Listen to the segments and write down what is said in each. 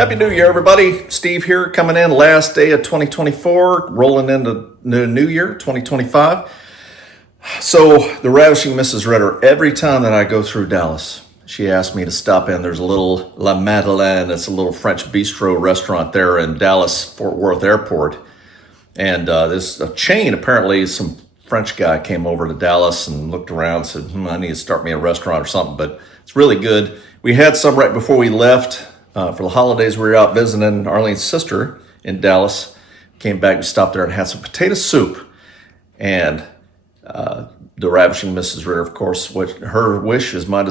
Happy New Year, everybody. Steve here, coming in last day of 2024, rolling into the new year, 2025. So the Ravishing Mrs. Ritter, every time that I go through Dallas, she asks me to stop in. There's a little Madeleine, it's a little French bistro restaurant there in Dallas, Fort Worth Airport. And there's a chain, apparently some French guy came over to Dallas and looked around and said, I need to start me a restaurant or something, but it's really good. We had some right before we left. For the holidays, we were out visiting Arlene's sister in Dallas. Came back and stopped there and had some potato soup. And the Ravishing Mrs. Ritter, of course, her wish is my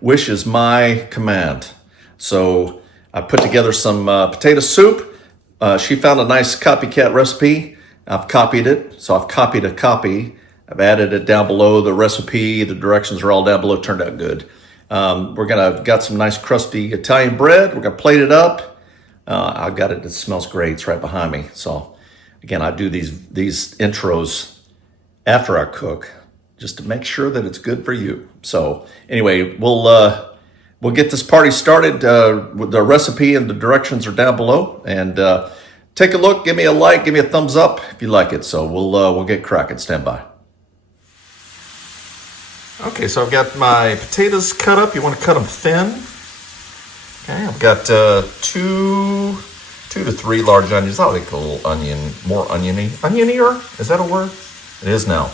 wish is my command. So I put together some potato soup. She found a nice copycat recipe. I've copied it, so I've copied a copy. I've added it down below. The recipe, the directions are all down below. Turned out good. Got some nice crusty Italian bread. We're gonna plate it up. I got it. It smells great. It's right behind me. So again, I do these intros after I cook just to make sure that it's good for you. So anyway, we'll get this party started. With the recipe and the directions are down below. And take a look. Give me a like. Give me a thumbs up if you like it. So we'll get cracking. Stand by. Okay, so I've got my potatoes cut up. You want to cut them thin. Okay, I've got two to three large onions. I like a little onion, more oniony. Onionier? Is that a word? It is now.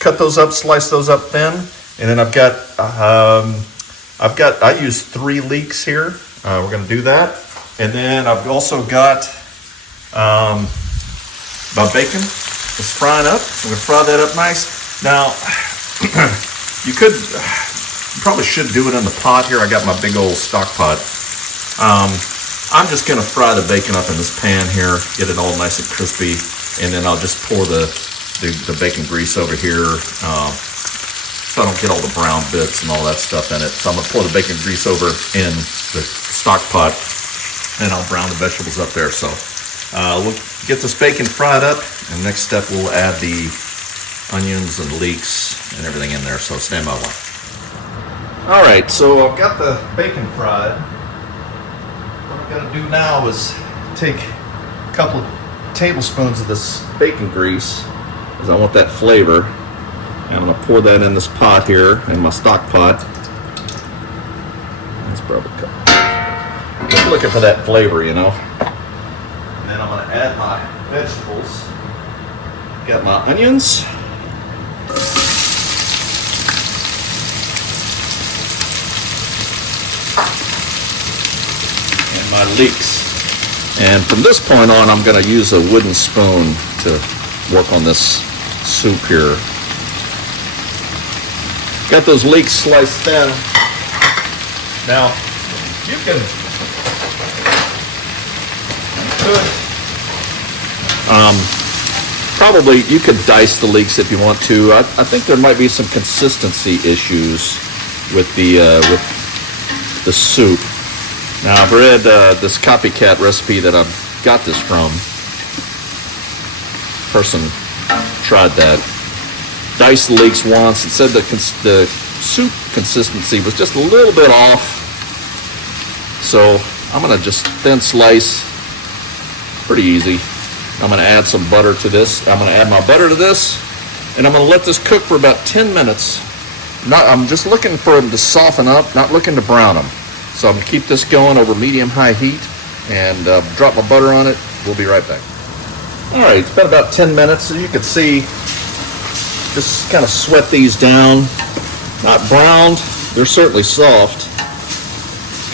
Cut those up, slice those up thin, and then I've got I use 3 leeks here. We're going to do that, and then I've also got my bacon is frying up. I'm going to fry that up nice. Now. You probably should do it in the pot here. I got my big old stock pot. I'm just gonna fry the bacon up in this pan here, get it all nice and crispy, and then I'll just pour the bacon grease over here, so I don't get all the brown bits and all that stuff in it. So I'm gonna pour the bacon grease over in the stock pot, and I'll brown the vegetables up there. So we'll get this bacon fried up, and next step we'll add the onions and leeks and everything in there, so stand by one. All right, so I've got the bacon fried. What I'm gonna do now is take a couple of tablespoons of this bacon grease, because I want that flavor. And I'm gonna pour that in this pot here, in my stock pot. That's probably good. Just looking for that flavor, you know. And then I'm gonna add my vegetables. Got my onions. My leeks. And from this point on, I'm going to use a wooden spoon to work on this soup here. Got those leeks sliced thin. Now, you could probably you could dice the leeks if you want to. I think there might be some consistency issues with the soup. Now, I've read this Copycat recipe that I've got this from. Person tried that. Diced the leeks once and said the soup consistency was just a little bit off. So I'm going to just thin slice. Pretty easy. I'm going to add some butter to this. I'm going to add my butter to this. And I'm going to let this cook for about 10 minutes. I'm just looking for them to soften up, not looking to brown them. So I'm going to keep this going over medium-high heat and drop my butter on it. We'll be right back. All right, it's been about 10 minutes. So you can see, just kind of sweat these down. Not browned, they're certainly soft.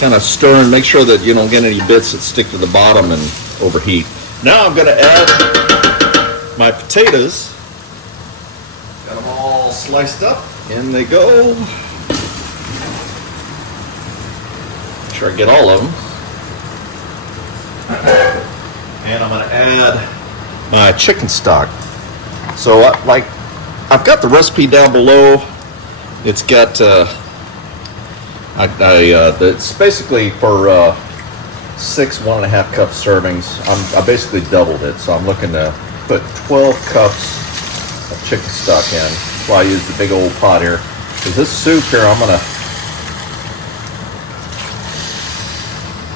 Kind of stir and make sure that you don't get any bits that stick to the bottom and overheat. Now I'm going to add my potatoes. Got them all sliced up. In they go. Sure I get all of them. And I'm going to add my chicken stock. So I've got the recipe down below. It's got it's basically for 6 1.5 cup servings. I basically doubled it, so I'm looking to put 12 cups of chicken stock in. That's why I use the big old pot here. Because this soup here, I'm gonna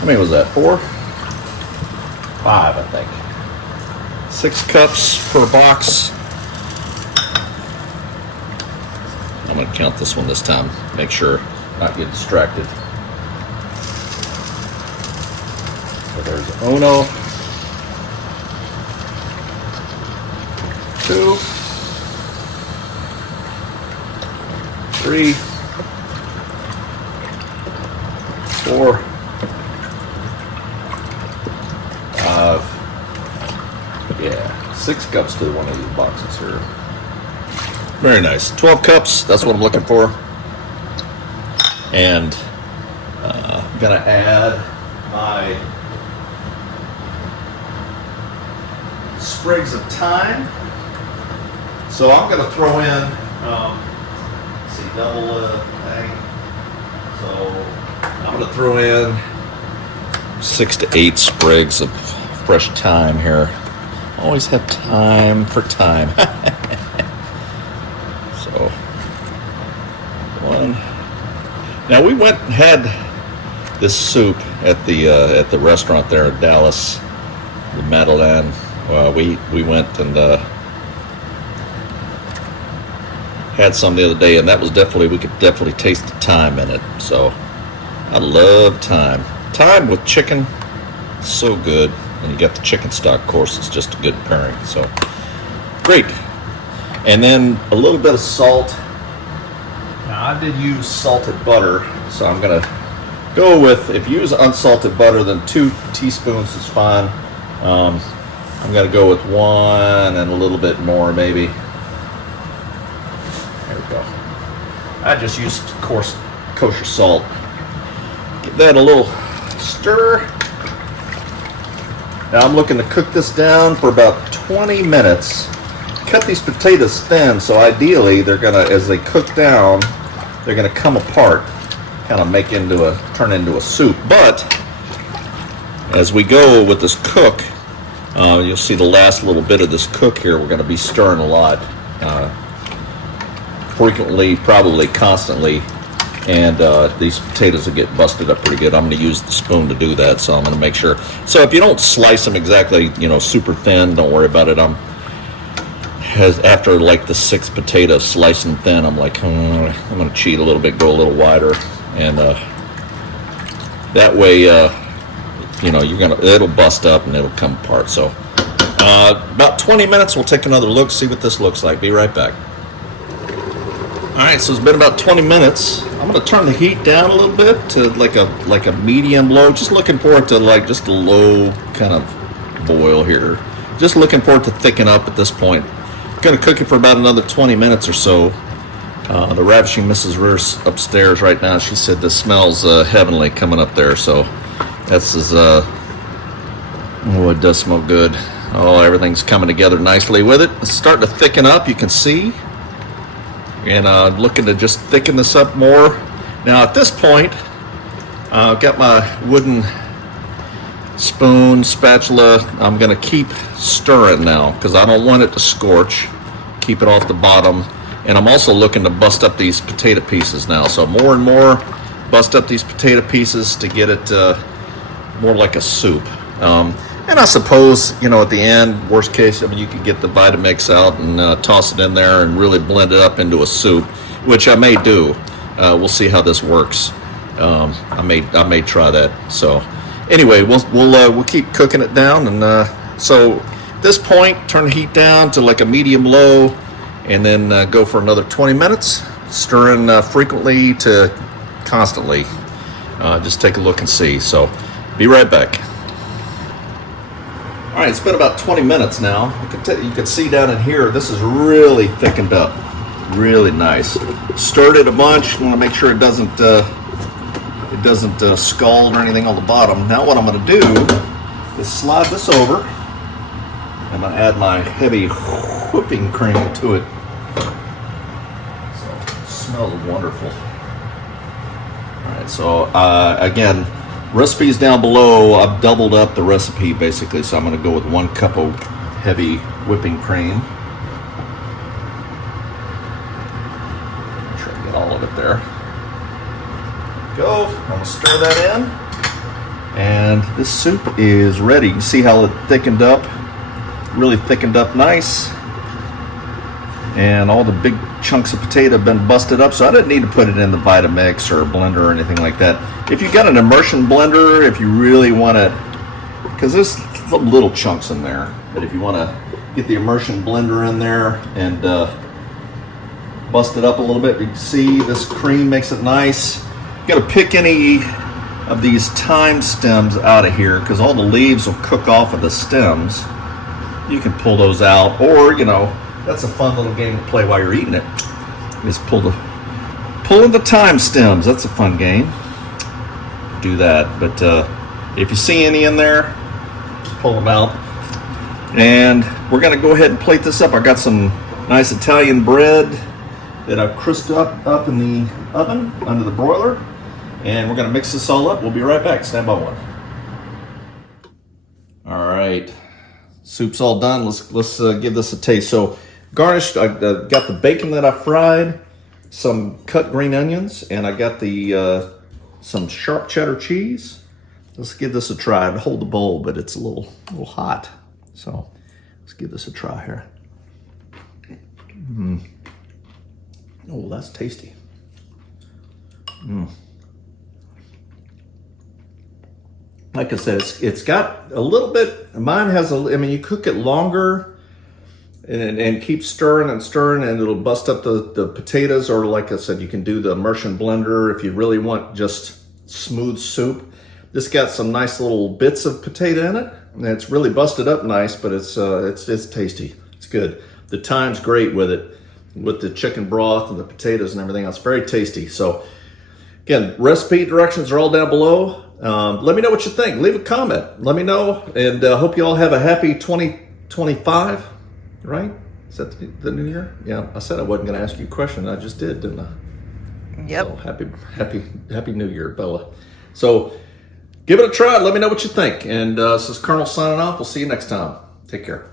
How many was that? 4? 5, I think. 6 cups per box. I'm going to count this one this time. Make sure not get distracted. So there's uno, 2, 3, 4, 5. Yeah, 6 cups to one of these boxes here. Very nice. 12 cups, that's what I'm looking for. And I'm gonna add my sprigs of thyme. So I'm gonna throw in, see, double thing. So I'm gonna throw in 6 to 8 sprigs of fresh thyme here. Always have time for thyme. So, 1. Now we went and had this soup at the restaurant there in Dallas, the Madeleine. We went and had some the other day, and that was we could definitely taste the thyme in it. So I love thyme. Thyme with chicken, so good. And you got the chicken stock, of course, it's just a good pairing. So great. And then a little bit of salt. Now I did use salted butter, so I'm gonna go with, if you use unsalted butter, then 2 teaspoons is fine. I'm gonna go with 1 and a little bit more maybe. There we go. I just used, of course, kosher salt. Give that a little stir. Now I'm looking to cook this down for about 20 minutes. Cut these potatoes thin, so ideally they're gonna, as they cook down, they're gonna come apart, kind of turn into a soup. But as we go with this cook, you'll see the last little bit of this cook here. We're gonna be stirring a lot, frequently, probably constantly. And these potatoes will get busted up pretty good. I'm going to use the spoon to do that, so I'm going to make sure. So if you don't slice them exactly, super thin, don't worry about it. After like the 6th potato, slicing thin, I'm like, I'm going to cheat a little bit, go a little wider, and that way, it'll bust up and it'll come apart. So about 20 minutes, we'll take another look, see what this looks like. Be right back. All right, so it's been about 20 minutes. I'm going to turn the heat down a little bit to like a medium low. Just looking for it to like just a low kind of boil here. Just looking for it to thicken up at this point. Going to cook it for about another 20 minutes or so. The Ravishing Mrs. Ritter's upstairs right now. She said this smells heavenly coming up there. So that's it does smell good. Oh, everything's coming together nicely with it. It's starting to thicken up, you can see. And looking to just thicken this up more. Now at this point, I've got my wooden spoon, spatula. I'm going to keep stirring now because I don't want it to scorch. Keep it off the bottom. And I'm also looking to bust up these potato pieces now. So more and more, bust up these potato pieces to get it more like a soup. And I suppose, at the end, worst case, you could get the Vitamix out and toss it in there and really blend it up into a soup, which I may do. We'll see how this works. I may try that. So, anyway, we'll keep cooking it down, and so at this point, turn the heat down to like a medium low, and then go for another 20 minutes, stirring frequently to constantly. Just take a look and see. So, be right back. All right, it's been about 20 minutes now. You can see down in here, this is really thickened up, really nice. Stirred it a bunch. Want to make sure it doesn't scald or anything on the bottom. Now what I'm going to do is slide this over. I'm going to add my heavy whipping cream to it. So it smells wonderful. All right, so again, recipes down below, I've doubled up the recipe basically, so I'm going to go with 1 cup of heavy whipping cream. Make sure I get all of it there. Go. I'm going to stir that in. And this soup is ready. You see how it thickened up? Really thickened up nice. And all the big chunks of potato have been busted up, so I didn't need to put it in the Vitamix or a blender or anything like that. If you got an immersion blender, if you really want to, because there's some little chunks in there, but if you want to get the immersion blender in there and bust it up a little bit, you can see this cream makes it nice. You got to pick any of these thyme stems out of here because all the leaves will cook off of the stems. You can pull those out, or you know, that's a fun little game to play while you're eating it. Just pulling the thyme stems. That's a fun game. Do that. But if you see any in there, just pull them out. And we're going to go ahead and plate this up. I got some nice Italian bread that I've crisped up in the oven under the broiler. And we're going to mix this all up. We'll be right back. Stand by one. All right. Soup's all done. Let's give this a taste. So garnished, I got the bacon that I fried, some cut green onions, and I got the some sharp cheddar cheese. Let's give this a try. I'd hold the bowl, but it's a little hot. So let's give this a try here. Oh, that's tasty. Like I said, it's got a little bit, mine has I mean, you cook it longer and keep stirring and stirring, and it'll bust up the potatoes, or like I said, you can do the immersion blender if you really want just smooth soup. This got some nice little bits of potato in it, and it's really busted up nice, but it's tasty. It's good. The thyme's great with it, with the chicken broth and the potatoes and everything else. Very tasty. So again, recipe directions are all down below. Let me know what you think. Leave a comment. Let me know, and hope you all have a happy 2025. Right? Is that the new year? Yeah, I said I wasn't going to ask you a question. I just did, didn't I? Yep. So happy New Year, Bella. So give it a try. Let me know what you think. And this is Colonel signing off. We'll see you next time. Take care.